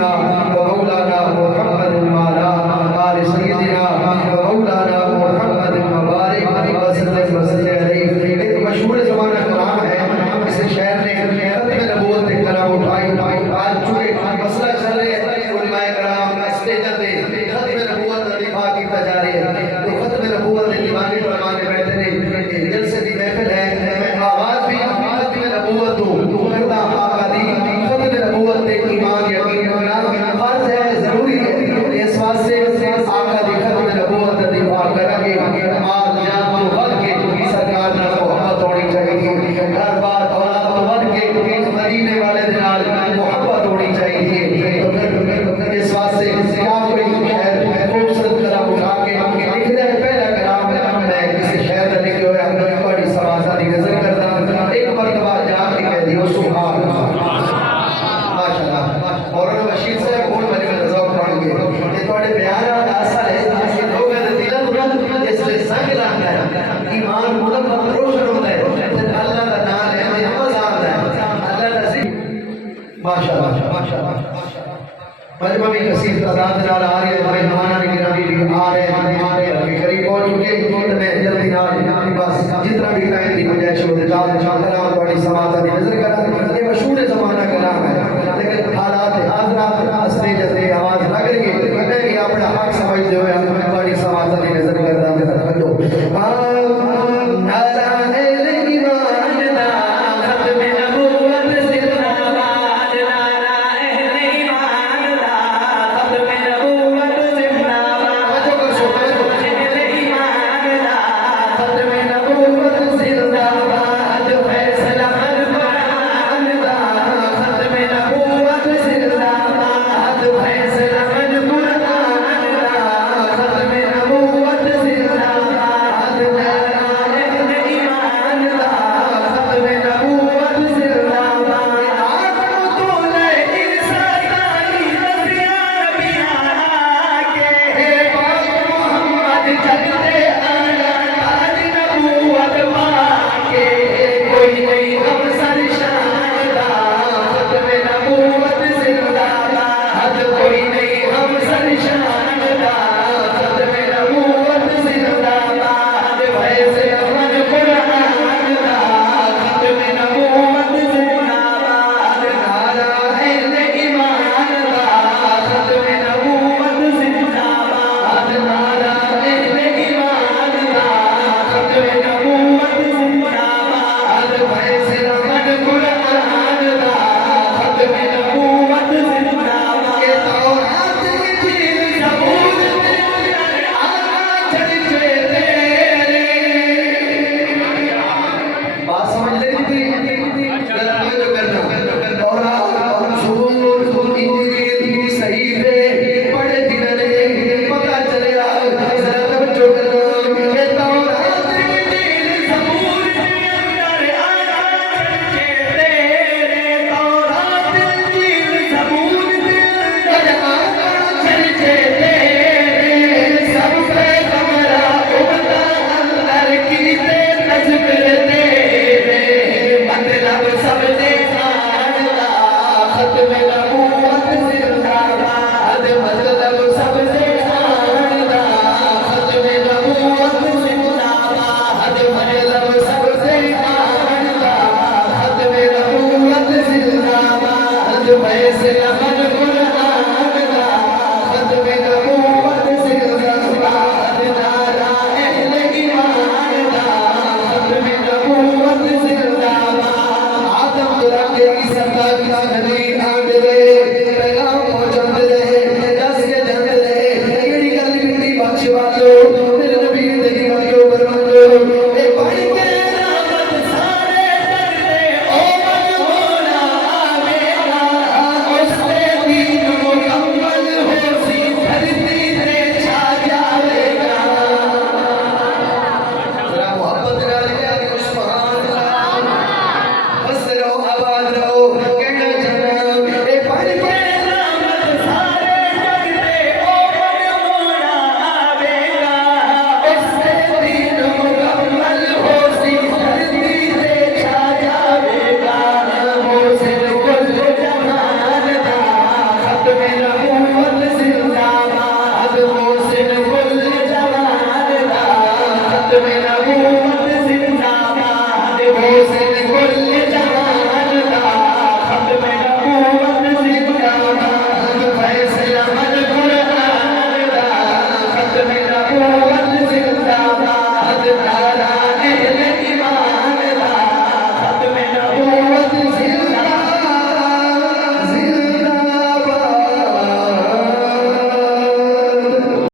सय्यिदिना व मौलाना मुहम्मद वाला आले सय्यिदिना व मौलाना मुहम्मद मुबारक व सल्लल्लाहु अलैहि। एक मशहूर ज़माना कलाम है, इस शहर ने खत्म नबूवत के कलाम उठाई। आज चूंकि मसला चल रहा है उलमाए कराम स्टेज पे खत्म नबूवत का दिफा किया जा रहा है, तो खत्म नबूवत के दीवाने फरमाने बैठे ने जलसे की महफिल है। मैं आवाज भी खत्म नबूवत दूं करता आका दी खत्म नबूवत पे ईमान यकीन रखना फर्ज है, जरूरी है। इस वास्ते आका दी खत्म नबूवत का दिफा करेंगे। आज जान तो बढ़ के सरकार ना मोहब्बत होनी चाहिए, घर बार औलाद तो बढ़ के मदीने वाले दे नाल मोहब्बत होनी चाहिए। तो फिर इस वास्ते क्या कोई शहर खूबसूरत कलाम उठा के लिख दे। पहला कलाम मैं किसी शहर का लिखे हुए बड़ी समाजा की नजर करता, एक मरतबा जाके कह दियो सुभान माशाअल्लाह। और बशीर साहब बहुत बड़े रज़ाक पढ़ गए ये थोड़े बयान का असर है कि लोग दिल तुरंत इसलिए संग लाता है, ईमान मुल्क रोशन होता है, अल्लाह का नाम है हमें मजा आता है, अल्लाह का जिक्र माशाअल्लाह माशाअल्लाह। मजमा में कसीर तादाद नाल आ रहे हमारे मेहमान ने गिरानी आ रहे अभी करीब पहुंच चुके। तो मैं जल्दी नाल बस जितना भी टाइम की गुंजाइश हो जाए कलाम बड़ी समाज की नजर करा। ये मशहूर ज़माना कलाम है, लेकिन हालात